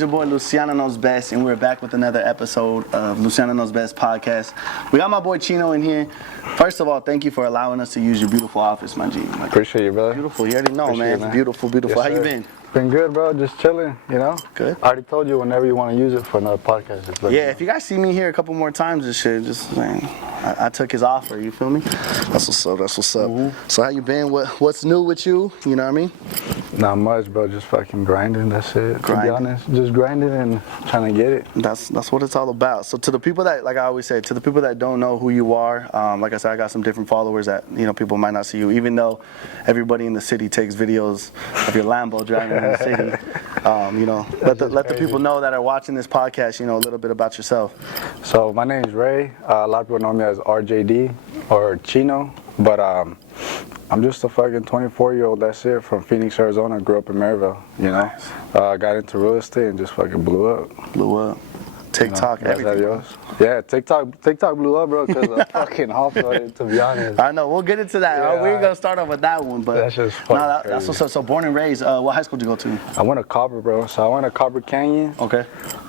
It's your boy Luciano Knows Best, and we're back with another episode of Luciano Knows Best podcast. We got my boy Chino in here. First of all, thank you for allowing us to use your beautiful office, my G. Like, appreciate you, brother. Beautiful. You already know, Appreciate man. You, man. Beautiful, beautiful. Yes, How you been? Been good, bro. Just chilling, you know? Good. I already told you whenever you want to use it for another podcast. Just let me know. If you guys see me here a couple more times and shit, just saying, I took his offer, you feel me? That's what's up, that's what's up. Mm-hmm. So how you been? What's new with you? You know what I mean? Not much, bro. Just fucking grinding, that's it. To be honest, just grinding and trying to get it. That's what it's all about. So to the people that, like I always say, to the people that don't know who you are, like I said, I got some different followers that, you know, people might not see you, even though everybody in the city takes videos of your Lambo driving in the city. You know, let the people know that are watching this podcast, you know, a little bit about yourself. So my name is Ray. A lot of people know me as RJD or Chino, but I'm just a fucking 24-year-old, that's it, from Phoenix, Arizona. Grew up in Maryville, you know. Got into real estate and just fucking blew up. Blew up. TikTok, everything. Yeah, TikTok blew up, bro, because of fucking off-roading, to be honest. I know, we'll get into that. Yeah. We're going to start off with that one, but that's just fucking that's what's up. So born and raised, what high school did you go to? I went to Copper, bro. So I went to Copper Canyon. Okay.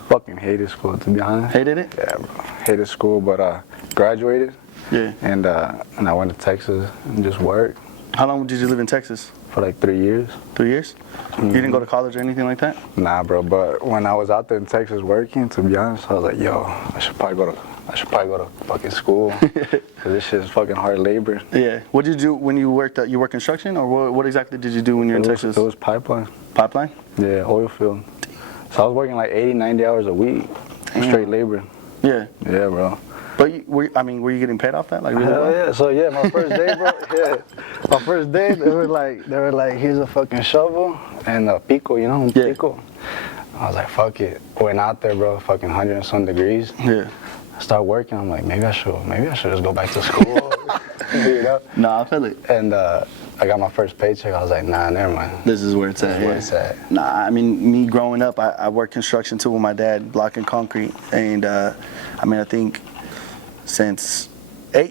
Fucking hated school, to be honest. Hated it? Yeah, bro. Hated school, but graduated. Yeah. And I went to Texas and just worked. How long did you live in Texas? For like 3 years. 3 years? Mm-hmm. You didn't go to college or anything like that? Nah, bro. But when I was out there in Texas working, to be honest, I was like, yo, I should probably go to fucking school. Cause this shit is fucking hard labor. Yeah. What did you do when you worked? You work construction, or what exactly did you do when you were in Texas? It was pipeline. Pipeline? Yeah, oil field. So I was working like 80, 90 hours a week, straight labor. Yeah. Yeah, bro. But were you getting paid off that? Like really? Hell yeah. So yeah, my first day, bro. Yeah, my first day, they were like, here's a fucking shovel and a pico, you know, pico. I was like, fuck it. Went out there, bro. Fucking 100 and some degrees. Yeah. I started working. I'm like, maybe I should just go back to school. You know? Nah, I feel it. And I got my first paycheck. I was like, nah, never mind. This is where it's at. Where it's at. Nah, I mean, me growing up, I worked construction too with my dad, blocking concrete, and I think. Since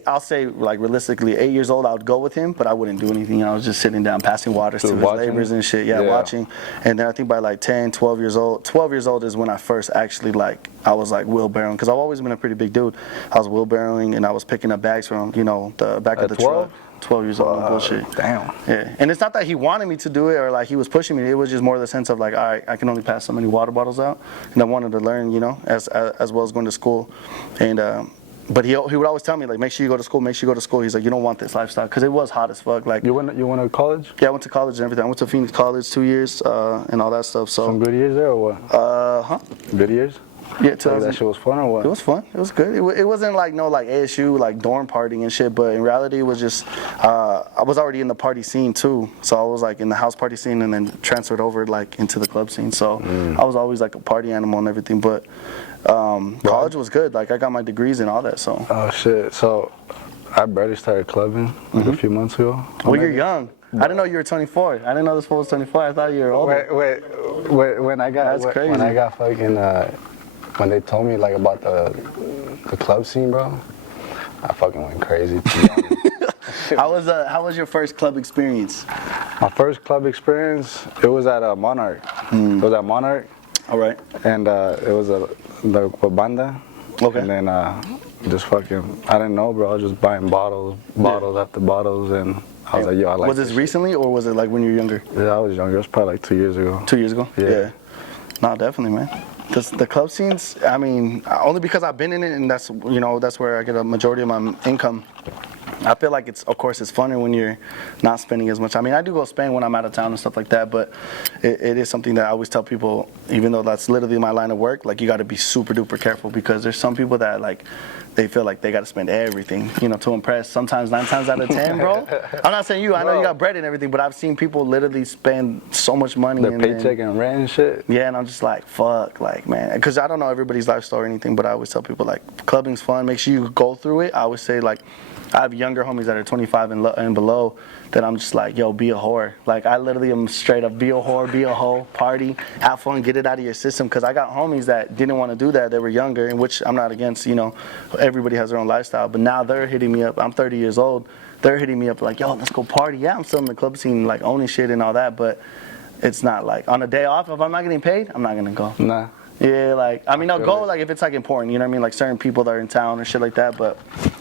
I'll say like realistically 8 years old, I would go with him, but I wouldn't do anything. I was just sitting down passing waters to his laborers and shit. Yeah, watching. And then I think by like 10, 12 years old is when I first actually I was like wheelbarrowing, because I've always been a pretty big dude. I was wheelbarrowing and I was picking up bags from, you know, the back of the 12? Truck. 12 years old, bullshit. Damn. Yeah, and it's not that he wanted me to do it or like he was pushing me. It was just more the sense of like, all right, I can only pass so many water bottles out, and I wanted to learn, you know, as well as going to school, and. But he would always tell me, like, make sure you go to school, make sure you go to school. He's like, you don't want this lifestyle, because it was hot as fuck. Like, you went to college? Yeah, I went to college and everything. I went to Phoenix College 2 years and all that stuff. So some good years there or what? Good years? Yeah, like that shit was fun or what? It was fun. It was good. It wasn't like no like ASU like dorm partying and shit, but in reality it was just I was already in the party scene too, so I was like in the house party scene and then transferred over like into the club scene. So I was always like a party animal and everything, but college was good. Like I got my degrees and all that. So oh shit. So I barely started clubbing like a few months ago. Well, you're young. I didn't know you were 24. I didn't know this fool was 24. I thought you were older. Wait. When I got That's crazy. When I got fucking when they told me like about the club scene, bro, I fucking went crazy. How was your first club experience? My first club experience, it was at Monarch. It was at Monarch. All right. And it was the banda. Okay. And then just fucking, I didn't know, bro. I was just buying bottles after bottles, and I was like, yo, I like. Was this recently or was it like when you were younger? Yeah, I was younger. It was probably like 2 years ago. 2 years ago? Yeah. No, definitely, man. The club scenes, I mean, only because I've been in it, and that's where I get a majority of my income. I feel like of course it's funner when you're not spending as much. I mean, I do go spend when I'm out of town and stuff like that, but it is something that I always tell people, even though that's literally my line of work, like you got to be super duper careful, because there's some people that like, they feel like they got to spend everything, you know, to impress. Sometimes 9 times out of 10, bro. I'm not saying you. I know you got bread and everything, but I've seen people literally spend so much money. Their paycheck and rent and shit. Yeah, and I'm just like, fuck, like, man. Because I don't know everybody's life story or anything, but I always tell people, like, clubbing's fun. Make sure you go through it. I always say, like, I have younger homies that are 25 and below that I'm just like, yo, be a whore. Like, I literally am straight up, be a whore, be a hoe, party, have fun, get it out of your system. Because I got homies that didn't want to do that. They were younger, in which I'm not against, you know, everybody has their own lifestyle. But now they're hitting me up. I'm 30 years old. They're hitting me up like, yo, let's go party. Yeah, I'm still in the club scene, like, owning shit and all that. But it's not like on a day off. If I'm not getting paid, I'm not gonna go. Nah. Yeah, like I mean, I'll feel go it. like if it's like important, you know what I mean, like certain people that are in town or shit like that. But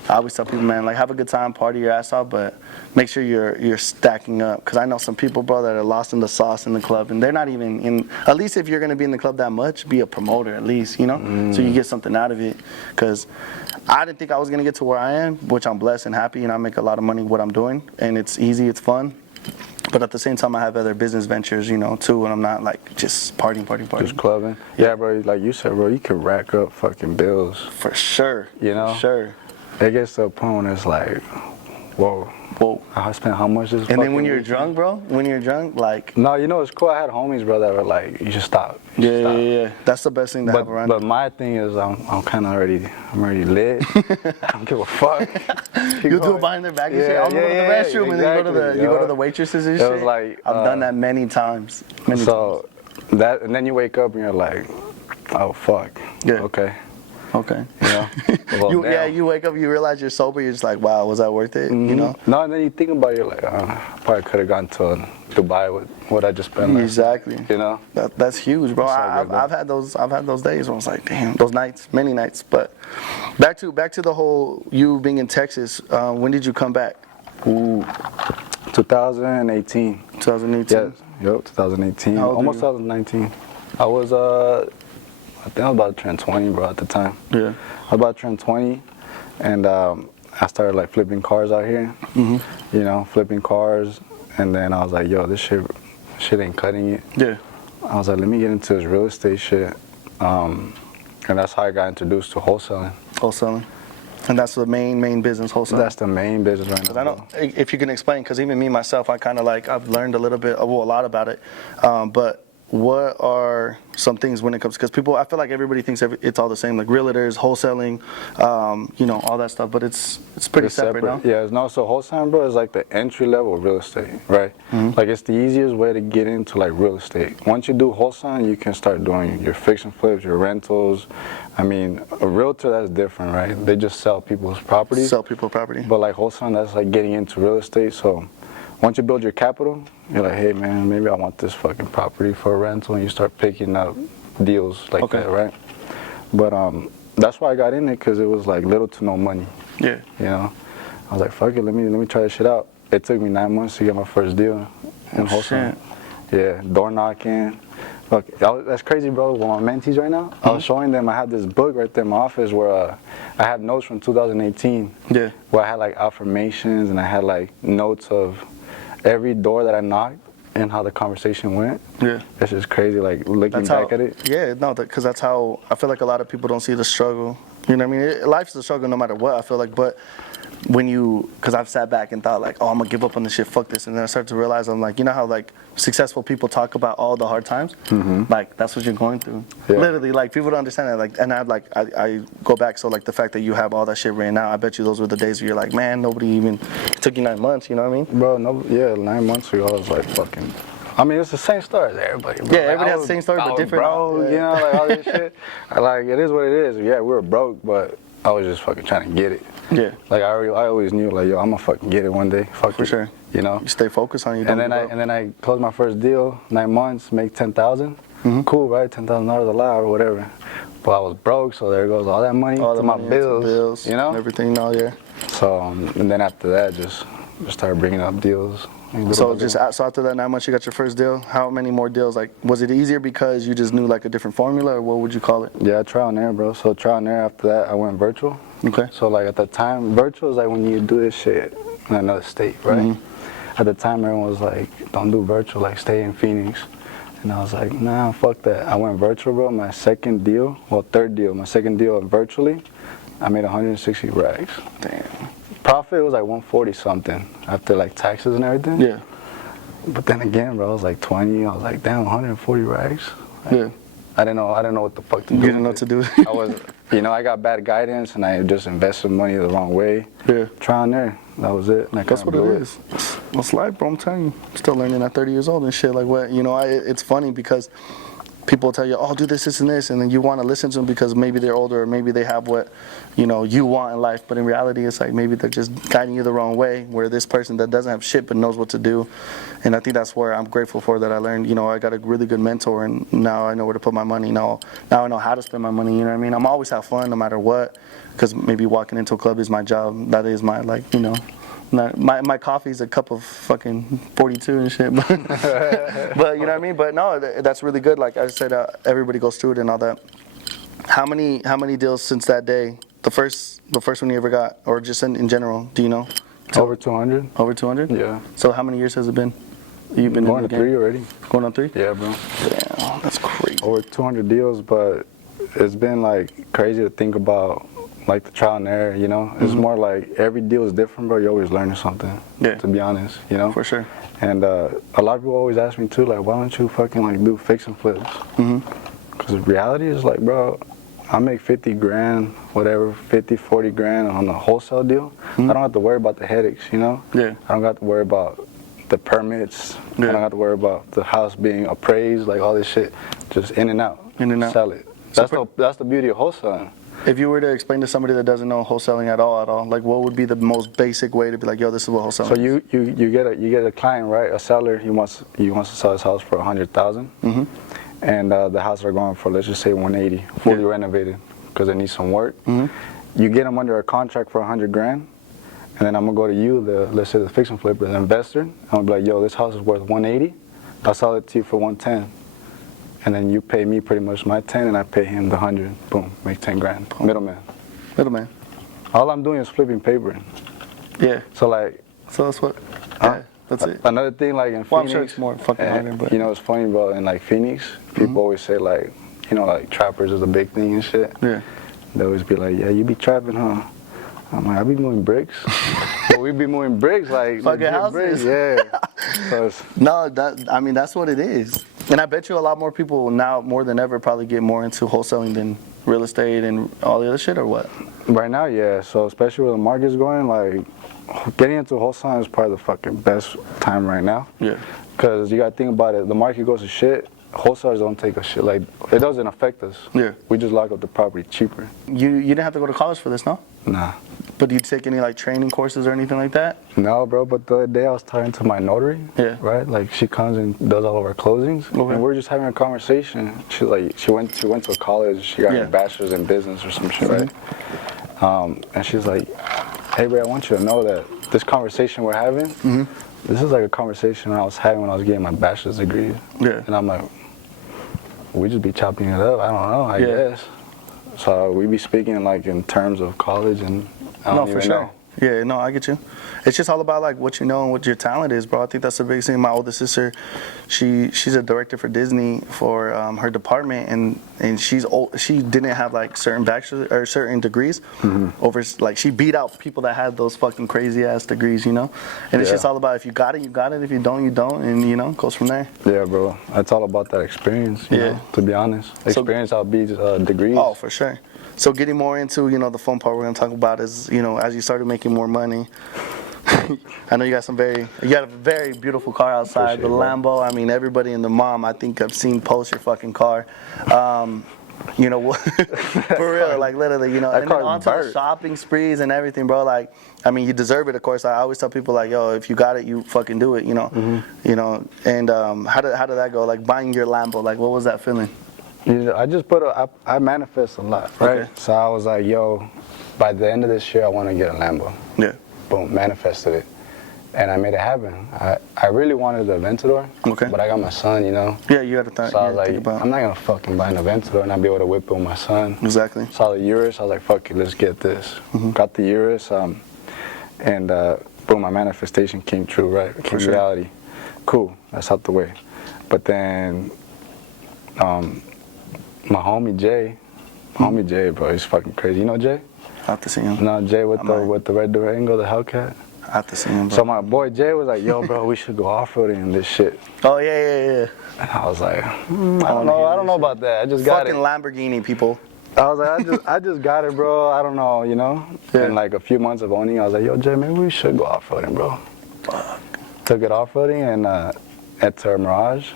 I always tell people, man, like have a good time, party your ass off, but make sure you're stacking up. Cause I know some people, bro, that are lost in the sauce in the club, and they're not even in. At least if you're gonna be in the club that much, be a promoter at least, you know, so you get something out of it. Cause I didn't think I was gonna get to where I am, which I'm blessed and happy, and I make a lot of money what I'm doing, and it's easy, it's fun. But at the same time, I have other business ventures, you know, too, and I'm not like just partying. Just clubbing. Yeah, bro. Like you said, bro, you can rack up fucking bills. For sure. You know? For sure. It gets to a point when it's like, whoa. I spent how much this And then when fucking you're weekend? drunk, bro, when you're drunk, like. No, you know, it's cool. I had homies, bro, that were like, you should stop. You should stop. Yeah. That's the best thing to have around. But my thing is, I'm kind of already lit. I don't give a fuck. You do it behind their back and shit. I'll go to the restroom and then you go to the waitresses and shit. It was like, I've done that many times. Many times. That, and then you wake up and you're like, oh fuck. Yeah. Okay. Okay. You know? Well, you wake up, you realize you're sober, you're just like, wow, was that worth it? You know? No, and then you think about it, you're like, I probably could have gone to Dubai with what I just spent. Exactly. You know? That's huge, bro. I've had those days where I was like, damn, those nights, many nights. But back to the whole you being in Texas. When did you come back? Ooh, 2018. 2018. Yes. Yep, 2018. How old Almost were 2019. I was I think I was about to turn 20, bro, at the time. Yeah. I was about to turn 20, and I started like flipping cars out here. You know, flipping cars, and then I was like, yo, this shit ain't cutting it. Yeah. I was like, let me get into this real estate shit, and that's how I got introduced to wholesaling. Wholesaling. And that's the main business, wholesaling. That's the main business right now. I know if you can explain, because even me myself, I kind of like I've learned a little bit, well, a lot about it, but. What are some things when it comes, because people, I feel like everybody thinks it's all the same, like realtors, wholesaling, you know, all that stuff, but it's pretty separate, no? Yeah, no, so wholesaling, bro, is like the entry level of real estate, right? Like it's the easiest way to get into like real estate. Once you do wholesaling, you can start doing your fix and flips, your rentals. I mean, a realtor, that's different, right? They just sell people's property. Sell people property. But like wholesaling, that's like getting into real estate. So once you build your capital, you're like, hey man, maybe I want this fucking property for a rental, and you start picking up deals like that, right? But that's why I got in it, because it was like little to no money. Yeah. You know, I was like, fuck it, let me try this shit out. It took me 9 months to get my first deal in wholesaling. Yeah, door knocking. Fuck, that's crazy, bro. With my mentees right now, I was showing them. I had this book right there in my office where I had notes from 2018. Yeah. Where I had like affirmations, and I had like notes of every door that I knocked and how the conversation went. Yeah. It's just crazy, like looking back at it. Yeah, no, because that's how I feel like a lot of people don't see the struggle. You know what I mean? Life's a struggle no matter what, I feel like, but when you, because I've sat back and thought like, oh, I'm gonna give up on this shit, fuck this, and then I started to realize, I'm like, you know how like successful people talk about all the hard times? Like that's what you're going through. Yeah. Literally, like people don't understand that. Like, and I go back, so like the fact that you have all that shit written out, I bet you those were the days where you're like, man, nobody even, it took you 9 months, you know what I mean? Bro, no, yeah, 9 months ago I was like fucking, I mean, it's the same story as everybody, bro. Yeah, everybody has the same story, but different. Bro, you know, like all this shit. Like, it is what it is. Yeah, we were broke, but I was just fucking trying to get it. Yeah. Like, I always knew, like, yo, I'm gonna fucking get it one day. Fuck For it. sure. You know? You stay focused on it. And then I closed my first deal, 9 months, make 10,000. Cool, right? $10,000 a lot or whatever. But I was broke, so there goes all that money to my bills. You know? Everything, all yeah. So, and then after that, just started bringing up deals. So after that 9 months, you got your first deal. How many more deals? Like, was it easier because you just knew like a different formula, or what would you call it? Yeah, trial and error, bro. So trial and error. After that, I went virtual. Okay. So like at the time, virtual is like when you do this shit in another state, right? At the time, everyone was like, don't do virtual, like stay in Phoenix. And I was like, nah, fuck that. I went virtual, bro. My second deal, well, third deal, my second deal virtually, I made 160 racks. Damn. Profit was like 140 something after like taxes and everything. Yeah. But then again, bro, I was like 20. I was like, damn, 140 racks. Like, yeah. I didn't know what the fuck to do. You didn't know what to do. I was, you know, I got bad guidance and I just invested money the wrong way. Yeah. Trial and error. That was it. That's what it is. What's life, bro? I'm telling you. I'm still learning at 30 years old and shit. Like what? You know, it's funny because people tell you, oh, do this, this, and this, and then you want to listen to them because maybe they're older or maybe they have what, you know, you want in life. But in reality, it's like maybe they're just guiding you the wrong way, where this person that doesn't have shit but knows what to do. And I think that's where I'm grateful for that I learned, you know, I got a really good mentor, and now I know where to put my money. Now I know how to spend my money, you know what I mean? I'm always have fun no matter what, because maybe walking into a club is my job. That is my, like, you know, my coffee's a cup of fucking 42 and shit, but, but you know what I mean? But no, that's really good. Like I said, everybody goes through it and all that. How many deals since that day? The first one you ever got, or just in general? Do you know? Over 200. Over 200? Yeah. So how many years has it been? You've been going in the to game? 3 already. Going on 3? Yeah, bro. Damn, that's crazy. Over 200 deals, but it's been like crazy to think about, like the trial and error, you know? It's more like every deal is different, bro. You're always learning something, Yeah. to be honest, you know? For sure. And a lot of people always ask me too, like, why don't you fucking like do fix and flips? Because the reality is like, bro, I make 50 grand, whatever, 50, 40 grand on a wholesale deal. I don't have to worry about the headaches, you know? Yeah. I don't have to worry about the permits. Yeah. I don't have to worry about the house being appraised, like all this shit. Just in and out. In and out. Sell it. That's the beauty of wholesaling. If you were to explain to somebody that doesn't know wholesaling at all, like what would be the most basic way to be like, yo, this is what wholesaling is? So you get a client, right? A seller, he wants to sell his house for 100,000, and the house are going for, let's just say 180, fully renovated, because they need some work. You get them under a contract for 100 grand, and then I'm gonna go to you, let's say the fix and flipper, the investor. I'm gonna be like, yo, this house is worth 180. I'll sell it to you for 110. And then you pay me pretty much my 10, and I pay him the 100. Boom, make 10 grand. Middleman. Middleman. All I'm doing is flipping paper. Yeah. So like. So that's what. Yeah, that's it. Another thing, like in Phoenix. Well, I'm sure it's more fucking harder, but. You know, it's funny, bro. In like Phoenix, people always say like, you know, like trappers is a big thing and shit. Yeah. They always be like, yeah, you be trapping, huh? I'm like, I be moving bricks. But we be moving bricks, like fucking houses. Bricks. Yeah. So no, I mean that's what it is. And I bet you a lot more people now, more than ever, probably get more into wholesaling than real estate and all the other shit, or what? Right now, yeah. So especially where the market's going, like getting into wholesaling is probably the fucking best time right now. Yeah. Because you gotta think about it. The market goes to shit. Wholesalers don't take a shit. Like it doesn't affect us. Yeah. We just lock up the property cheaper. You didn't have to go to college for this, no? Nah. But did you take any like training courses or anything like that? No, bro. But the other day I was talking to my notary. Yeah. Right. Like she comes and does all of our closings, Okay. and we're just having a conversation. She went to college. She got Yeah. a bachelor's in business or some shit, right? And she's like, "Hey, bro, I want you to know that this conversation we're having, this is like a conversation I was having when I was getting my bachelor's degree." Yeah. And I'm like, we just be chopping it up. I don't know. I guess. So we be speaking like in terms of college, and I don't even know. Yeah, no, I get you. It's just all about like what you know and what your talent is, bro. I think that's the biggest thing. My oldest sister, she's a director for Disney for her department, and she didn't have like certain bachelor or certain degrees over, like she beat out people that had those fucking crazy ass degrees, you know. And it's just all about if you got it, you got it. If you don't, you don't, and you know, goes from there. Yeah, bro. It's all about that experience. You know, to be honest, experience outbeats degrees. Oh, for sure. So getting more into, you know, the fun part we're gonna talk about is, you know, as you started making more money. I know you got a very beautiful car outside, the Lambo. I mean, everybody in the mom, I think I've seen post your fucking car. You know, for real, like literally, you know, and then onto the shopping sprees and everything, bro. Like, I mean, you deserve it, of course. I always tell people, like, yo, if you got it, you fucking do it, you know. You know, and how did that go? Like buying your Lambo, like what was that feeling? Yeah, I just I manifest a lot, right? Okay. So I was like, yo, by the end of this year, I want to get a Lambo. Yeah. Boom, manifested it. And I made it happen. I really wanted the Aventador, but I got my son, you know? Yeah, you got to think. So I was like, I'm not going to fucking buy an Aventador and not be able to whip it with my son. Exactly. Saw the Urus, I was like, fuck it, let's get this. Got the Urus, and boom, my manifestation came true, right? It came reality. Cool, that's out the way. But then, my homie Jay, bro, he's fucking crazy. You know Jay? I have to see him. No, Jay with the red Durango, the Hellcat. I have to see him, bro. So my boy Jay was like, yo, bro, we should go off-roading in this shit. Oh, yeah. And I was like, I don't know about that. I just got it. Fucking Lamborghini, people. I was like, I just got it, bro. I don't know, you know? Yeah. And like a few months of owning, I was like, yo, Jay, maybe we should go off-roading, bro. Fuck. Took it off-roading and at our Mirage.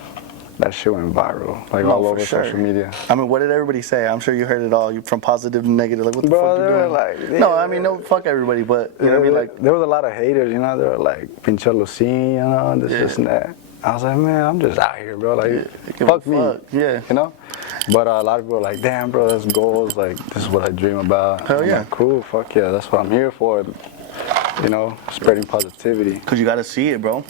that shit went viral, like No, all for over sure. social media. I mean, what did everybody say? I'm sure you heard it all, from positive to negative. Like, what the Bro, fuck you they were doing? like, No, I mean, no, fuck everybody, but you know what I mean? Like, there was a lot of haters, you know. They were like, "Pinche Lucien," you know, this and that. I was like, man, I'm just out here, bro. Like, fuck me, yeah. you know. But a lot of people were like, damn, bro, that's goals. Like, this is what I dream about. Hell I'm yeah. like, cool, fuck yeah, that's what I'm here for. You know, spreading positivity. Cause you gotta see it, bro.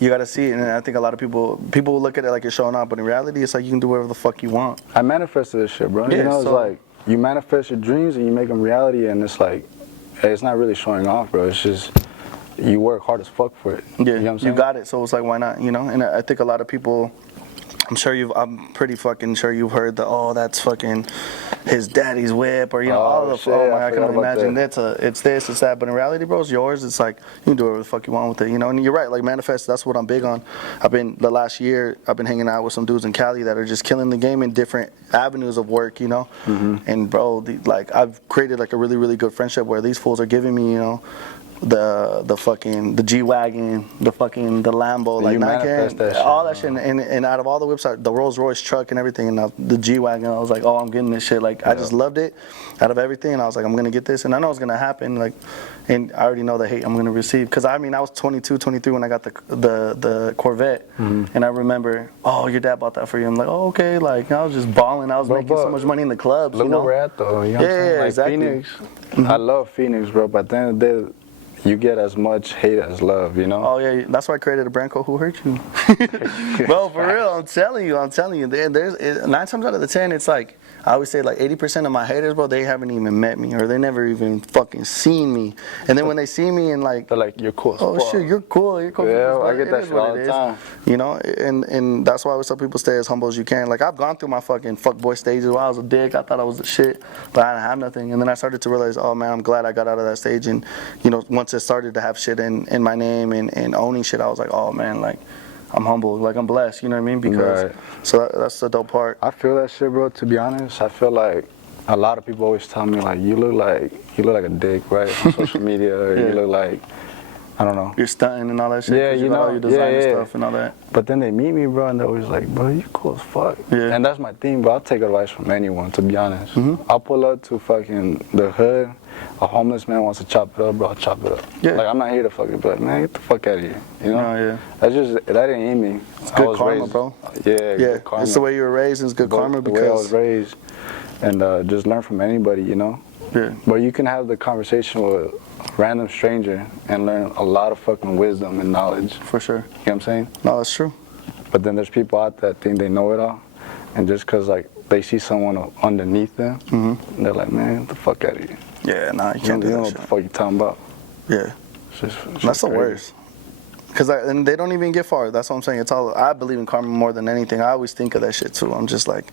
You gotta see it, and I think a lot of people will look at it like you're showing off, but in reality, it's like you can do whatever the fuck you want. I manifested this shit, bro. Yeah, you know, it's so- like you manifest your dreams and you make them reality, and it's like, it's not really showing off, bro. It's just you work hard as fuck for it. Yeah, you know what I'm saying? you got it. So it's like, why not? You know, and I think a lot of people. I'm pretty fucking sure you've heard the, oh, that's fucking his daddy's whip, or you know, all the, shit, oh my, I I can forgot only about imagine that. it's this, it's that. But in reality, bro, it's yours. It's like you can do whatever the fuck you want with it, you know. And you're right, like manifest. That's what I'm big on. The last year, I've been hanging out with some dudes in Cali that are just killing the game in different avenues of work, you know. And bro, like I've created like a really, really good friendship where these fools are giving me, you know, the G-Wagon, the Lambo, like You manifest that shit, all that shit, and out of all the whips, the Rolls Royce truck and everything, and the G-Wagon, I was like, oh, I'm getting this shit. Like I just loved it, out of everything, and I was like, I'm gonna get this, and I know it's gonna happen. Like, and I already know the hate I'm gonna receive, cause I mean, I was 22, 23 when I got the Corvette, and I remember, oh, your dad bought that for you. I'm like, oh, okay, like I was just balling. I was making so much money in the clubs. Look you know? where we're at though. You know what I'm saying? Like exactly. Phoenix, I love Phoenix, bro. But at the end of the day, you get as much hate as love, you know? Oh yeah, that's why I created a brand called Who Hurt You. Bro, for real, I'm telling you. There's 9 times out of the 10, it's like, I always say like 80% of my haters, bro, they haven't even met me, or they never even fucking seen me. And then when they see me and like, They're like, you're cool as oh fuck. shit, you're cool. Yeah, I get that shit all the time. You know, and that's why I always tell people stay as humble as you can. Like I've gone through my fucking fuckboy stages where I was a dick. I thought I was the shit, but I didn't have nothing. And then I started to realize, oh man, I'm glad I got out of that stage. And you know, once it started to have shit in my name and owning shit, I was like, oh man, like I'm humble, like I'm blessed. You know what I mean? Because so that's the dope part. I feel that shit, bro. To be honest, I feel like a lot of people always tell me like, you look like a dick, right, on social media. Or you look like, I don't know. You're stunting and all that shit. Yeah, you know, all your designer stuff and all that. But then they meet me, bro, and they're always like, bro, you cool as fuck. Yeah. And that's my thing, bro. I'll take advice from anyone, to be honest. I'll pull up to fucking the hood. A homeless man wants to chop it up, bro, I'll chop it up. Yeah. Like, I'm not here to fucking be like, man, get the fuck out of here. You know? No, yeah. That ain't in me. It's good karma, bro. Yeah, Yeah, good karma. it's the way you were raised, and it's good karma The way I was because. raised. And just learn from anybody, you know? Yeah. But you can have the conversation with a random stranger and learn a lot of fucking wisdom and knowledge. For sure. You know what I'm saying? No, that's true. But then there's people out there that think they know it all. And just because, like, they see someone underneath them, they're like, man, get the fuck out of here. Yeah, nah, you You can't do don't know that what shit. the fuck you talking about. Yeah. It's just That's the crazy. worst. And they don't even get far. That's what I'm saying. I believe in karma more than anything. I always think of that shit too. I'm just like,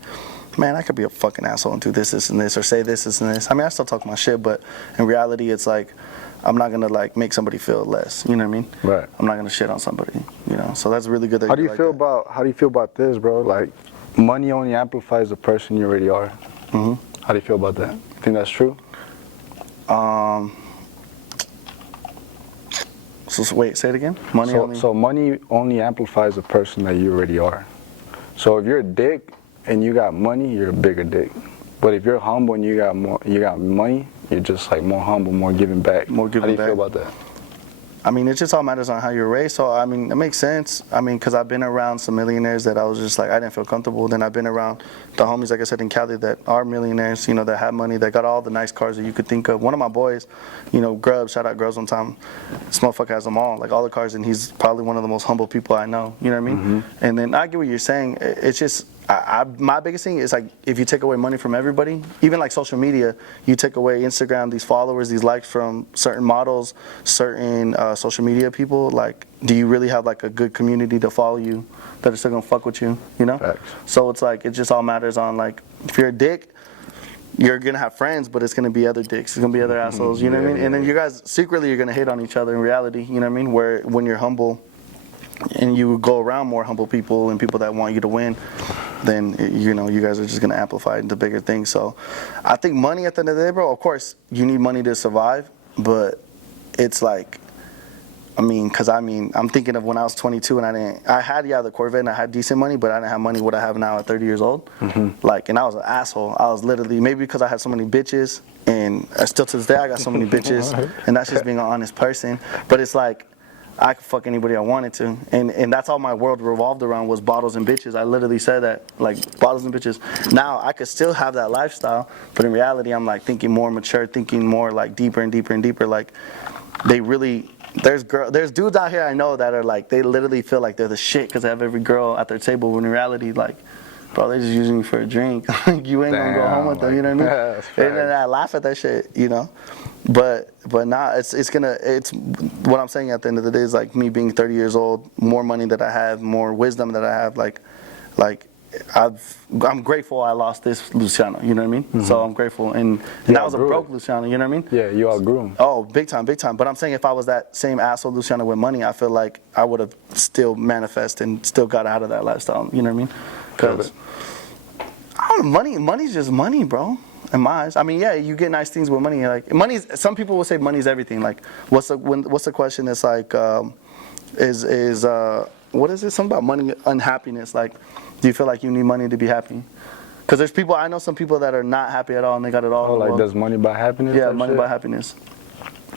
man, I could be a fucking asshole and do this, and this, or say this, and this. I mean, I still talk my shit, but in reality, it's like, I'm not gonna like make somebody feel less. You know what I mean? Right. I'm not gonna shit on somebody. You know. So that's really good. That How do you like feel that. about this, bro? Like, money only amplifies the person you already are. How do you feel about that? You think that's true? So wait, say it again. So money only amplifies the person that you already are. So if you're a dick and you got money, you're a bigger dick. But if you're humble and you got money, you're just like more humble, more giving back. More giving How do you back. feel about that? I mean, it just all matters on how you're raised. So, I mean, it makes sense. I mean, because I've been around some millionaires that I was just like, I didn't feel comfortable. Then I've been around the homies, like I said, in Cali that are millionaires, you know, that have money, that got all the nice cars that you could think of. One of my boys, you know, Grubb, shout out Grubbs one time, this motherfucker has them all, like all the cars, and he's probably one of the most humble people I know, you know what I mean? And then I get what you're saying. It's just, my biggest thing is like, if you take away money from everybody, even like social media, you take away Instagram, these followers, these likes from certain models, certain social media people, like, do you really have like a good community to follow you that are still gonna fuck with you, you know? Facts. So it's like, it just all matters on like, if you're a dick, you're gonna have friends, but it's gonna be other dicks, it's gonna be other assholes, you know what I mean? And then you guys, secretly, you're gonna hate on each other in reality, you know what I mean? Where when you're humble, and you go around more humble people and people that want you to win, then you know you guys are just gonna amplify into bigger things. So I think money at the end of the day, bro, of course you need money to survive, but it's like I'm thinking of when I was 22 and I had the Corvette and I had decent money, but I didn't have money what I have now at 30 years old. Like, and I was an asshole. I was literally, maybe because I had so many bitches, and still to this day I got so many bitches, and that's just being an honest person. But it's like, I could fuck anybody I wanted to, and that's all my world revolved around was bottles and bitches. I literally said that, like, bottles and bitches. Now I could still have that lifestyle, but in reality I'm like thinking more mature, thinking more like deeper and deeper and deeper. Like, they really, there's dudes out here I know that are like, they literally feel like they're the shit because they have every girl at their table, when in reality, like, bro, they're just using you for a drink. You ain't gonna go home with them, you know what I mean? And then I laugh at that shit, you know? But now it's what I'm saying at the end of the day is like me being 30 years old, more money that I have, more wisdom that I have, like I'm grateful I lost this Luciano, you know what I mean? So I'm grateful, and that was a broke Luciano, you know what I mean? Yeah, you outgrew him. Oh, big time. But I'm saying if I was that same asshole Luciano with money, I feel like I would have still manifested and still got out of that lifestyle, you know what I mean? Because I don't know, money's just money, bro. In my eyes, I mean, yeah, you get nice things with money. Like, money's. Some people will say money's everything. Like, what's the question? It's like, what is it? Something about money, unhappiness. Like, do you feel like you need money to be happy? Because there's people, I know some people that are not happy at all and they got it all. Oh, like, does money buy happiness? Yeah, money buy happiness.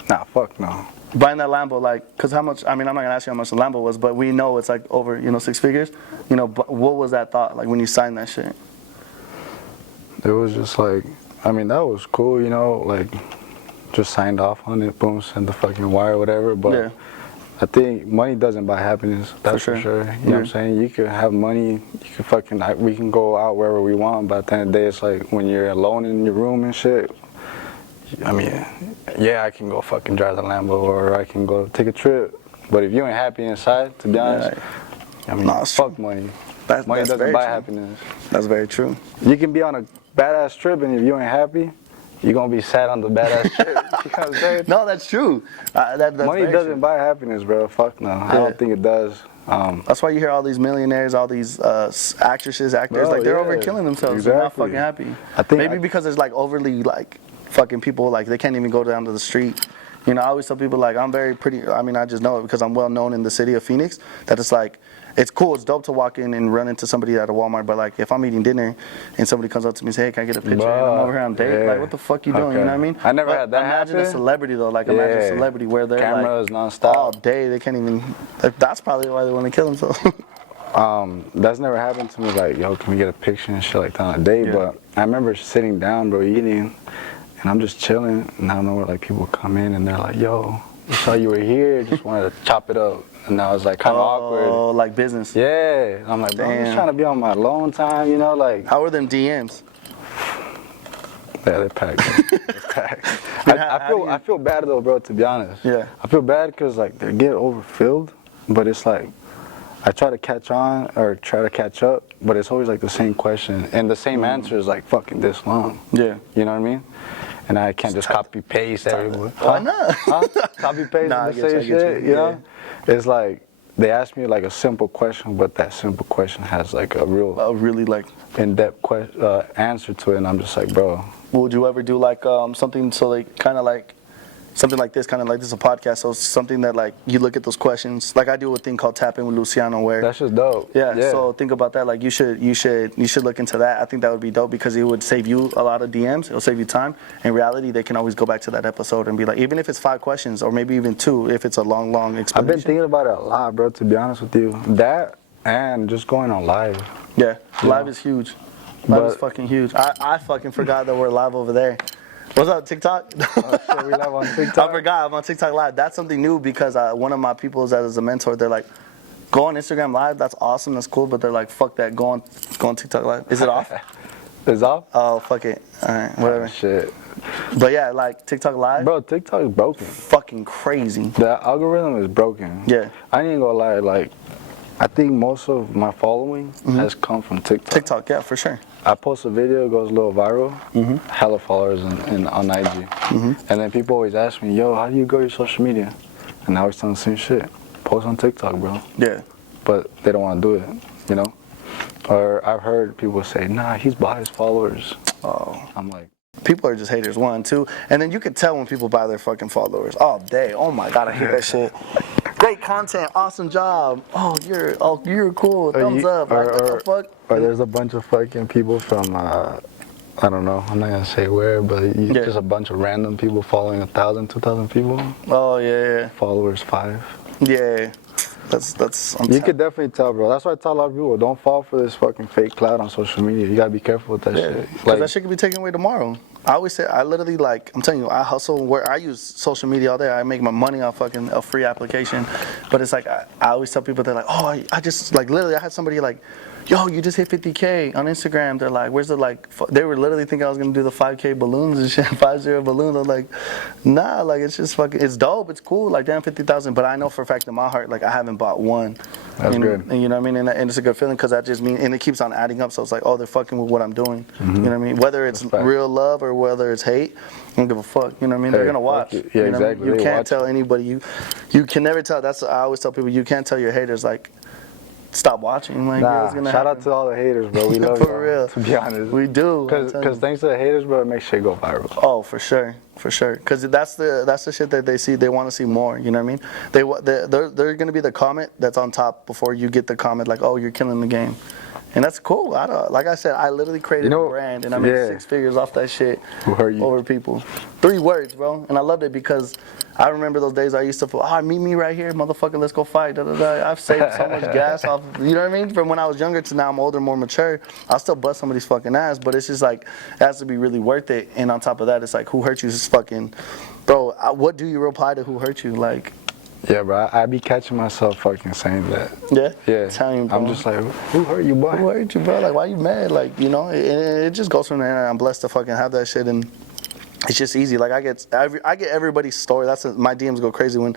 Nah, fuck no. Buying that Lambo, like, because how much, I mean, I'm not going to ask you how much the Lambo was, but we know it's like over, 6 figures. What was that thought, like, when you signed that shit? It was just like, I mean, that was cool, like, just signed off on it, boom, send the fucking wire, whatever, but yeah. I think money doesn't buy happiness, that's for sure. You know what I'm saying? You could have money, you could we can go out wherever we want, but at the end of the day, it's like, when you're alone in your room and shit, I mean, yeah, I can go fucking drive the Lambo, or I can go take a trip, but if you ain't happy inside, to be honest, I mean, fuck money. Money doesn't buy happiness. That's very true. You can be on a badass trip, and if you ain't happy, you're gonna be sad on the badass trip. You know what I'm saying? No, that's true. That's money doesn't buy happiness, bro. Fuck no. I don't think it does. That's why you hear all these millionaires, all these actresses, actors, like they're over killing themselves. Exactly. They're not fucking happy. I think maybe because there's like overly like fucking people, like they can't even go down to the street. I always tell people, like, I'm very pretty, I mean, I just know it because I'm well known in the city of Phoenix, that it's like, it's cool, it's dope to walk in and run into somebody at a Walmart, but like, if I'm eating dinner and somebody comes up to me and says, hey, can I get a picture? And I'm over here on date, like, what the fuck you doing, you know what I mean? I never had that happen. Imagine a celebrity though, like, imagine a celebrity where they're cameras like, nonstop. All day, they can't even, that's probably why they want to kill themselves. That's never happened to me, like, yo, can we get a picture and shit like that on a date, but I remember sitting down, bro, eating, and I'm just chilling, and I don't know where, like, people come in and they're like, yo, we saw you were here, just wanted to chop it up. And I was like kind of awkward. Oh, like business. Yeah. I'm like, bro, I'm just trying to be on my alone time, like. How are them DMs? Yeah, they're packed. They're packed. I feel bad though, bro, to be honest. Yeah. I feel bad because like they get overfilled, but it's like, I try to catch on or try to catch up, but it's always like the same question. And the same answer is like fucking this long. Yeah. You know what I mean? And I can't just copy paste everywhere. Why not? Copy paste and the same shit, you know? It's like they ask me like a simple question, but that simple question has like a really like in-depth answer to it, and I'm just like, bro. Would you ever do like something so like kind of like something like this, a podcast, so something that like you look at those questions, like I do a thing called Tap In with Luciano, where that's just dope. Yeah. So think about that. Like you should look into that. I think that would be dope because it would save you a lot of DMs. It'll save you time. In reality, they can always go back to that episode and be like, even if it's 5 questions or maybe even 2, if it's a long explanation. I've been thinking about it a lot, bro. To be honest with you, that and just going on live. Yeah, live is huge. Live is fucking huge. I fucking forgot that we're live over there. What's up, TikTok? Oh, shit, we live on TikTok. I forgot, I'm on TikTok Live. That's something new because one of my people that is a mentor, they're like, go on Instagram Live, that's awesome, that's cool, but they're like, fuck that, go on TikTok Live. Is it off? It's off? Oh, fuck it. All right, whatever. Oh, shit. But yeah, like TikTok Live. Bro, TikTok is broken. Fucking crazy. The algorithm is broken. Yeah. I ain't gonna lie, like, I think most of my following has come from TikTok. TikTok, yeah, for sure. I post a video, it goes a little viral, hella followers on IG. And then people always ask me, yo, how do you grow your social media? And I always tell them the same shit. Post on TikTok, bro. Yeah. But they don't want to do it, Or I've heard people say, nah, he's bought his followers. Oh. I'm like, people are just haters, 1, 2. And then you can tell when people buy their fucking followers all day. Oh my God, I hate that shit. Great content, awesome job. You're cool. Thumbs up. Like, what the fuck? Or there's a bunch of fucking people from I don't know. I'm not gonna say where, but just a bunch of random people following 1,000, 2,000 people. Oh yeah. Followers 5. Yeah. That's. You could definitely tell, bro. That's why I tell a lot of people, don't fall for this fucking fake clout on social media. You gotta be careful with that shit. Because that shit could be taken away tomorrow. I always say, I literally I'm telling you, I hustle where I use social media all day. I make my money off fucking a free application. But it's like, I always tell people, they're like, oh, I just, like, literally, I had somebody like, yo, you just hit 50K on Instagram. They're like, where's the, like, they were literally thinking I was going to do the 5K balloons and shit, 50 balloons. I'm like, nah, like, it's just fucking, it's dope, it's cool, like, damn, 50,000. But I know for a fact in my heart, like, I haven't bought one. That's good. And you know what I mean? And it's a good feeling because that just means, and it keeps on adding up. So it's like, oh, they're fucking with what I'm doing. You know what I mean? Whether it's real love or whether it's hate, I don't give a fuck. You know what I mean? They're going to watch. Yeah, you know exactly. You can't tell anybody. You can never tell. That's what I always tell people. You can't tell your haters, like, stop watching. Like, shout out to all the haters, bro. We love you. For real. To be honest. We do. Because thanks to the haters, bro, it makes shit go viral. Oh, for sure. For sure. Because that's the shit that they see. They want to see more. You know what I mean? They're going to be the comment that's on top before you get the comment like, oh, you're killing the game. And that's cool. Like I said, I literally created a brand and I made 6 figures off that shit. Who hurt you? Over people. 3 words, bro. And I loved it because I remember those days I used to feel, meet me right here, motherfucker, let's go fight. Da, da, da. I've saved so much gas off, you know what I mean? From when I was younger to now I'm older, more mature. I'll still bust somebody's fucking ass, but it's just like, it has to be really worth it. And on top of that, it's like, who hurt you is fucking, bro, what do you reply to who hurt you? Like, yeah, bro, I be catching myself fucking saying that. Yeah? Yeah. Telling you, bro. I'm just like, who hurt you, boy? Who hurt you, bro? Like, why you mad? Like, you know, it just goes from there. And I'm blessed to fucking have that shit, and it's just easy. Like, I get everybody's story. My DMs go crazy when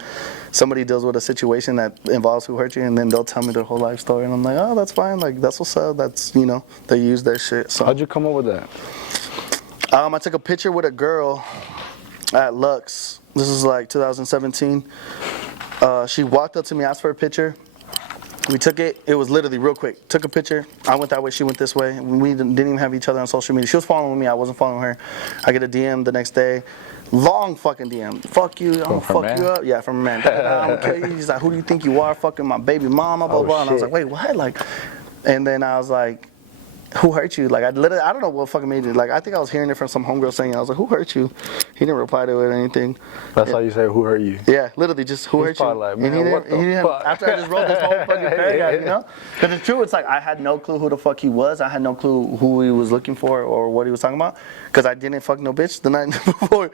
somebody deals with a situation that involves who hurt you, and then they'll tell me their whole life story, and I'm like, oh, that's fine. Like, that's what's up. That's, you know, they use their shit. So how'd you come up with that? I took a picture with a girl at Lux. This is like 2017. She walked up to me, asked for a picture. We took it. It was literally real quick. Took a picture. I went that way. She went this way. We didn't even have each other on social media. She was following me. I wasn't following her. I get a DM the next day. Long fucking DM. Fuck you. I'm gonna fuck you up. Yeah, from a man. I'm gonna kill you. He's like, who do you think you are? Fucking my baby mama, blah, blah. And I was like, wait, what? Like, and then I was like, who hurt you? Like, I don't know what fucking made it. Like, I think I was hearing it from some homegirl saying it. I was like, who hurt you? He didn't reply to it or anything. That's how you say, who hurt you? Yeah, literally just, who hurt you? Like, man, and what the fuck? After I just wrote this whole fucking paragraph, you know? Because it's true, it's like, I had no clue who the fuck he was. I had no clue who he was looking for or what he was talking about. Because I didn't fuck no bitch the night before.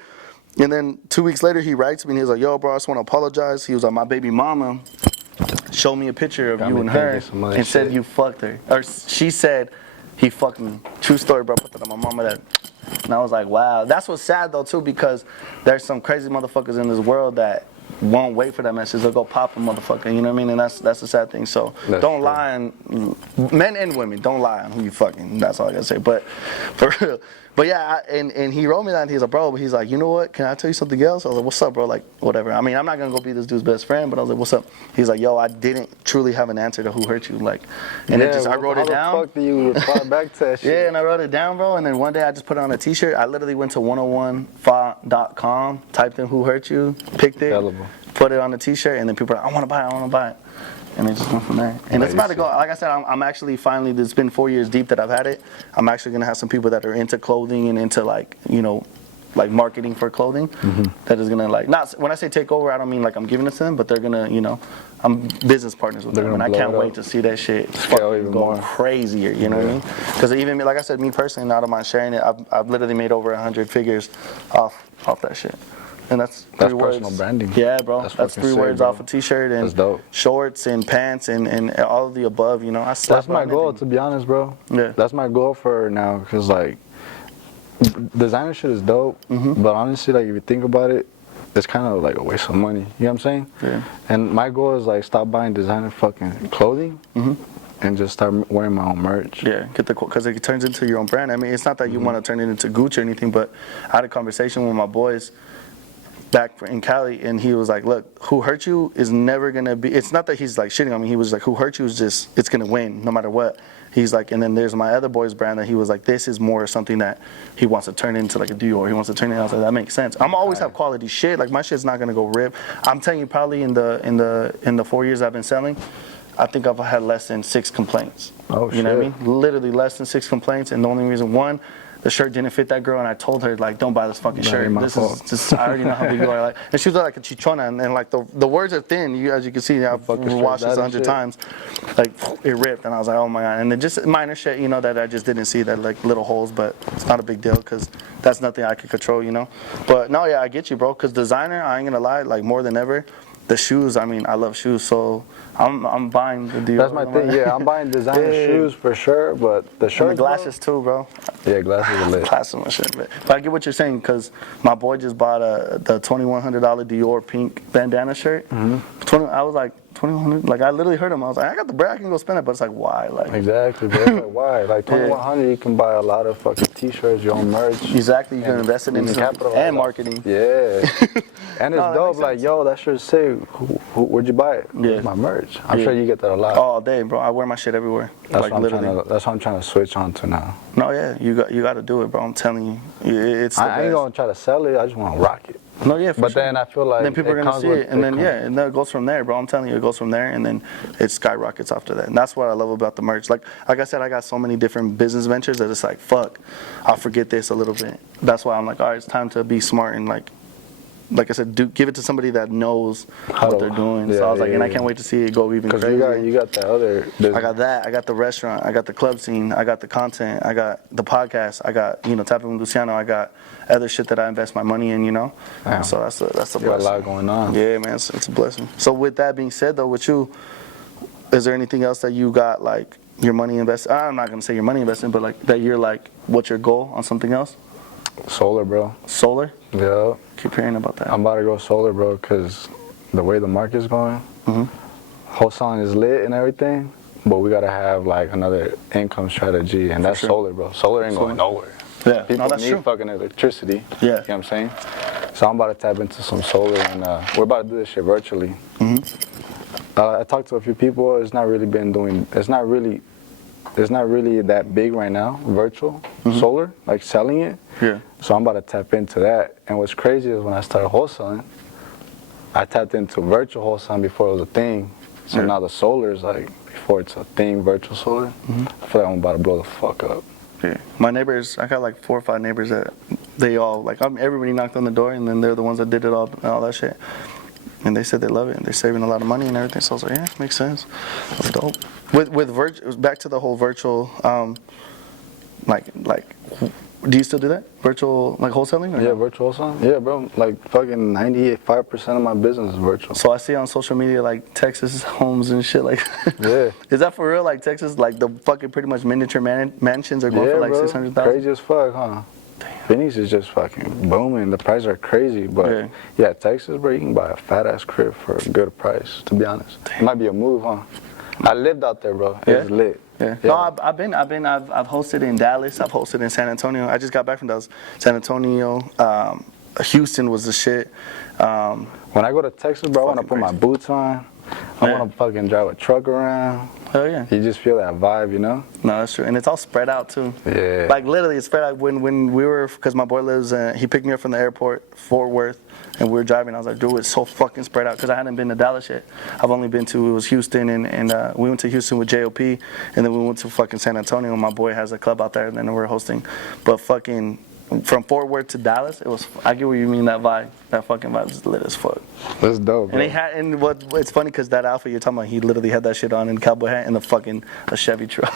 And then 2 weeks later, he writes me and he's like, yo, bro, I just want to apologize. He was like, my baby mama showed me a picture of you and her and said you fucked her. Or she said, he fucked me. True story, bro. Put that on my mama. And I was like, wow. That's what's sad, though, too, because there's some crazy motherfuckers in this world that won't wait for that message. They'll go pop a motherfucker, you know what I mean? And that's the sad thing. So don't lie on, men and women, don't lie on who you fucking. That's all I gotta say. But for real. But yeah, and he wrote me that and he's like, bro, but he's like, you know what? Can I tell you something else? I was like, what's up, bro? Like, whatever. I mean, I'm not gonna go be this dude's best friend, but I was like, what's up? He's like, yo, I didn't truly have an answer to who hurt you. Like, and I wrote it down. How the fuck do you reply back to that shit? Yeah, and I wrote it down, bro. And then one day I just put it on a t-shirt. I literally went to 101fa.com, typed in who hurt you, picked it, put it on a t-shirt, and then people are like, I wanna buy it. And it just went from there. And it's about to go, like I said, I'm actually finally, it's been 4 years deep that I've had it. I'm actually gonna have some people that are into clothing and into like, you know, like marketing for clothing that is gonna like, not, when I say take over, I don't mean like I'm giving it to them, but they're gonna, you know, I'm business partners with them. And I can't wait to see that shit fucking go crazier, you know what I mean? Because even, like I said, me personally, I don't mind sharing it. I've literally made over 100 figures off that shit. And that's 3 words. Personal branding. Yeah, bro. That's 3 words off a t-shirt and shorts and pants and all of the above, you know. That's my goal, to be honest, bro. Yeah. That's my goal for now, because, like, designer shit is dope, but honestly, like, if you think about it, it's kind of like a waste of money. You know what I'm saying? Yeah. And my goal is, like, stop buying designer fucking clothing. And just start wearing my own merch. Yeah, because it turns into your own brand. I mean, it's not that you want to turn it into Gucci or anything, but I had a conversation with my boys. back in Cali, and he was like, look, who hurt you is never gonna be, it's not that he's like shitting on me, he was like, who hurt you is just, it's gonna win no matter what. He's like, and then there's my other boy's brand that he was like, this is more something that he wants to turn into like a Dior, he wants to turn it. I was like, that makes sense. I'm always have quality shit, like my shit's not gonna go rip. I'm telling you, probably in the 4 years I've been selling, I think I've had less than 6 complaints. Oh, you know what I mean? Literally less than 6 complaints, and the only reason, one, the shirt didn't fit that girl, and I told her, like, don't buy this fucking shirt. This is just, I already know how big you are. Like, and she was like a chichona, and like the words are thin. As you can see, I've washed this 100 times. Like, it ripped, and I was like, oh my God. And then just minor shit, you know, that I just didn't see, that like little holes, but it's not a big deal, because that's nothing I could control, you know? But no, yeah, I get you, bro, because designer, I ain't gonna lie, like more than ever, the shoes, I mean, I love shoes, so I'm buying the deal. That's my thing. Yeah, I'm buying designer shoes for sure, but the shirts, and the glasses too, bro. Yeah, glasses are lit. Glasses and shit, but I get what you're saying, because my boy just bought the $2,100 Dior pink bandana shirt. I was like, $2,100? Like, I literally heard him. I was like, I got the bread, I can go spend it, but it's like, why? Like, exactly, bro. Like, why? Like, $2,100, you can buy a lot of fucking t-shirts, your own merch. Exactly, you can invest it in capital and marketing. Yeah. And it's dope, like, yo, that shirt sick. Where'd you buy it? Yeah. My merch. I'm sure you get that a lot. All day, bro. I wear my shit everywhere. That's, like, that's what I'm trying to switch on to now. No, yeah, you got to do it, bro. I'm telling you, it's the I ain't gonna try to sell it. I just want to rock it. No, yeah, for but sure. then I feel like then people are gonna see it, and then and then it goes from there, bro. I'm telling you, it goes from there, and then it skyrockets after that. And that's what I love about the merch. Like I said, I got so many different business ventures that it's like, fuck, I'll forget this a little bit. That's why I'm like, all right, it's time to be smart and like I said, give it to somebody that knows what they're doing. So I was like, and I can't wait to see it go even crazy. Because you got that other business. I got that. I got the restaurant. I got the club scene. I got the content. I got the podcast. I got, Tapping with Luciano. I got other shit that I invest my money in, Yeah. So that's a blessing. You got a lot going on. Yeah, man, it's a blessing. So with that being said, though, with you, is there anything else that you got, like, your money invested? I'm not going to say your money invested, but, like, that you're, like, what's your goal on something else? Solar, bro. Solar? Yeah. Keep hearing about that. I'm about to go solar, bro, because the way the market's going, wholesaling is lit and everything, but we got to have, like, another income strategy, and that's solar, bro. Solar ain't going nowhere. Yeah, people need fucking electricity. Yeah. You know what I'm saying? So I'm about to tap into some solar, and we're about to do this shit virtually. I talked to a few people. It's not really that big right now, virtual solar, like selling it. Yeah. So I'm about to tap into that. And what's crazy is when I started wholesaling, I tapped into virtual wholesaling before it was a thing. So now the solar is like, before it's a thing, virtual solar, I feel like I'm about to blow the fuck up. Yeah. My neighbors, I got like 4 or 5 neighbors that they all, like, everybody knocked on the door, and then they're the ones that did it all that shit. And they said they love it, and they're saving a lot of money and everything. So I was like, yeah, makes sense. That's dope. With back to the whole virtual, do you still do that? Virtual, like, wholesaling? Or yeah, virtual wholesaling. Yeah, bro. Like, fucking 95% of my business is virtual. So I see on social media, like, Texas homes and shit, like. Yeah. Is that for real? Like, Texas, like, the fucking pretty much miniature mansions are going for like 600,000? Crazy as fuck, huh? Damn. Phoenix is just fucking booming. The prices are crazy, but yeah, Texas, bro, you can buy a fat ass crib for a good price. To be honest, it might be a move, huh? I lived out there, bro. It's lit. Yeah. No, I've hosted in Dallas. I've hosted in San Antonio. I just got back from Dallas. San Antonio, Houston was the shit. When I go to Texas, bro, I want to put my boots on. I want to fucking drive a truck around. Hell yeah. You just feel that vibe, you know? No, that's true. And it's all spread out, too. Yeah. Like, literally, it's spread out. When we were, because my boy lives, he picked me up from the airport, Fort Worth, and we were driving. I was like, dude, it's so fucking spread out, because I hadn't been to Dallas yet. I've only been to, it was Houston, and we went to Houston with JOP, and then we went to fucking San Antonio, and my boy has a club out there, and then we were hosting. But fucking, from Fort Worth to Dallas, it was, I get what you mean, that vibe. That fucking vibe is lit as fuck. That's dope, bro. And it's funny, because that outfit you're talking about, he literally had that shit on in cowboy hat and a Chevy truck.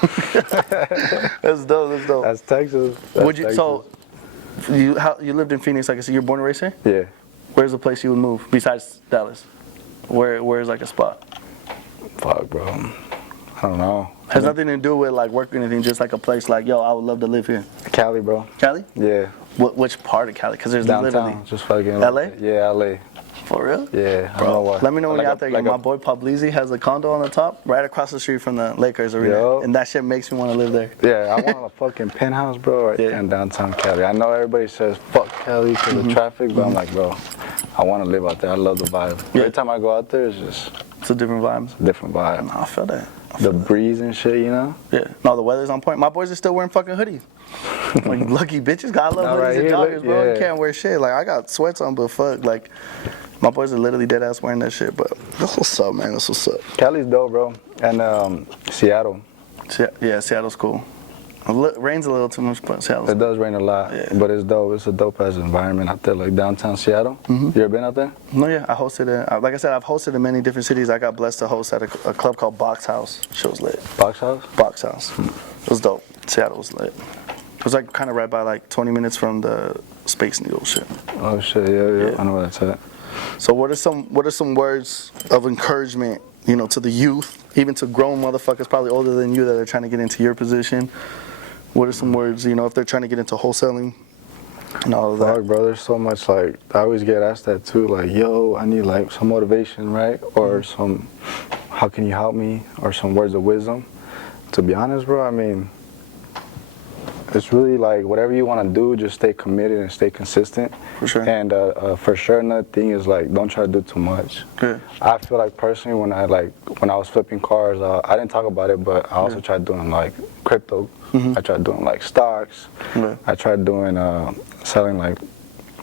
That's dope, That's Texas. So, you lived in Phoenix, like I said, you're born and raised here? Yeah. Where's the place you would move, besides Dallas? Where's like a spot? Fuck, bro. I don't know. Has nothing to do with like work or anything, just like a place like, yo, I would love to live here. Cali, bro. Cali? Yeah. Which part of Cali? Because there's downtown, literally just fucking LA? Yeah, LA. For real? Yeah, I don't know why. Let me know when Like you're a- out there. like My a- boy Pablizzi has a condo on the top, right across the street from the Lakers arena, Yo. and that shit makes me want to live there. Yeah, I want a fucking penthouse, bro, right Yeah. there in downtown Cali. I know everybody says fuck Cali because of traffic, but I'm like, bro, I want to live out there. I love the vibe. Yeah. Every time I go out there, it's just It's a different vibe. a different vibe. Nah, I feel that. The breeze and shit, you know? Yeah. No, the weather's on point. My boys are still wearing fucking hoodies. Like, lucky bitches. God, I love Nah, hoodies right and here, joggers, look, bro. You yeah. can't wear shit. Like, I got sweats on, but fuck, like, my boys are literally dead ass wearing that shit. But that's what's up, man. That's what's up. Cali's dope, bro. And Seattle. Yeah, Seattle's cool. Rains a little too much, but Seattle's It does rain a lot, Yeah. but it's dope. It's a dope ass environment out there, like downtown Seattle. You ever been out there? No, yeah, I hosted it. Like I said, I've hosted in many different cities. I got blessed to host at a club called Box House. Shit was lit. Box House? Box House. It was dope. Seattle was lit. It was like kind of right by like 20 minutes from the Space Needle shit. Oh shit, yeah. Yeah. I know where that's at. So what are some words of encouragement, you know, to the youth, even to grown motherfuckers probably older than you that are trying to get into your position? What are some words, you know, if they're trying to get into wholesaling and all of that? Fuck, bro, there's so much, like, I always get asked that too, like, yo, I need, like, some motivation, right? Or some, how can you help me? Or some words of wisdom. To be honest, bro, I mean, it's really, like, whatever you want to do, just stay committed and stay consistent. For sure. And for sure, another thing is, like, don't try to do too much. Yeah. I feel like, personally, when I was flipping cars, I didn't talk about it, but I also tried doing, like, crypto. I tried doing, like, stocks. Yeah. I tried doing, selling, like,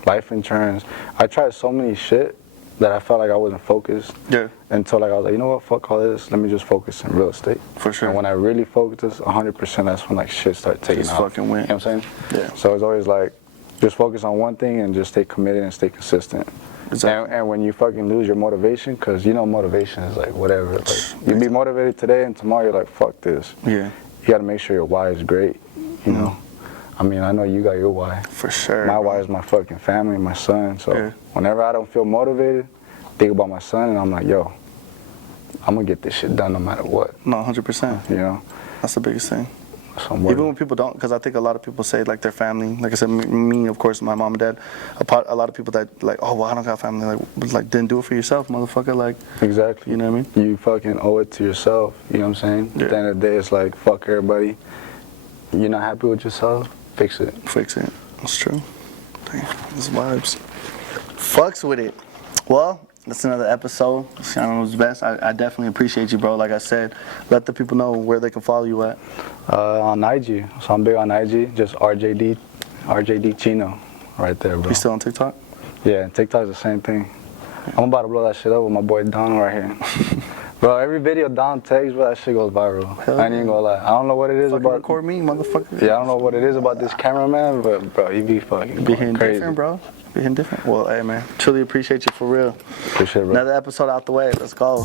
life insurance. I tried so many shit that I felt like I wasn't focused. Yeah. Until, like, I was like, you know what, fuck all this. Let me just focus in real estate. For sure. And when I really focused 100%, that's when, like, shit started taking Just off. fucking went. You know what I'm saying? Yeah. So it's always, like, just focus on one thing and just stay committed and stay consistent. Exactly. And when you fucking lose your motivation, because you know motivation is like whatever. Like, you be motivated today and tomorrow you're like, fuck this. Yeah. You got to make sure your why is great, you know? I mean, I know you got your why. For sure. My bro. why is my fucking family, my son. So Yeah. whenever I don't feel motivated, think about my son and I'm like, yo, I'm going to get this shit done no matter what, No, 100%. you know? That's the biggest thing. So I'm Even working. when people don't, because I think a lot of people say like their family. Like I said, me, of course, my mom and dad. A lot of people that like, oh, well, I don't got family. Like, didn't do it for yourself, motherfucker. Like, Exactly. you know what I mean? You fucking owe it to yourself, you know what I'm saying? Yeah. At the end of the day, it's like, fuck everybody. You're not happy with yourself, fix it. Fix it. That's true. Dang, these vibes. Fucks with it. Well, that's another episode. Luciano was best. I definitely appreciate you, bro. Like I said, let the people know where they can follow you at. On IG, so I'm big on IG, just RJD Chino, right there, bro. You still on TikTok? Yeah, and TikTok's the same thing. I'm about to blow that shit up with my boy Don right here. Bro, every video Don takes, bro, that shit goes viral. Hell I ain't even gonna lie. I don't know what it is Fucking about. record me, motherfucker. Yeah, I don't know what it is about this cameraman, but bro, he be fucking Be hitting crazy. different, bro. Be hitting different. Well, hey, man. Truly appreciate you for real. Appreciate it, bro. Another episode out the way. Let's go.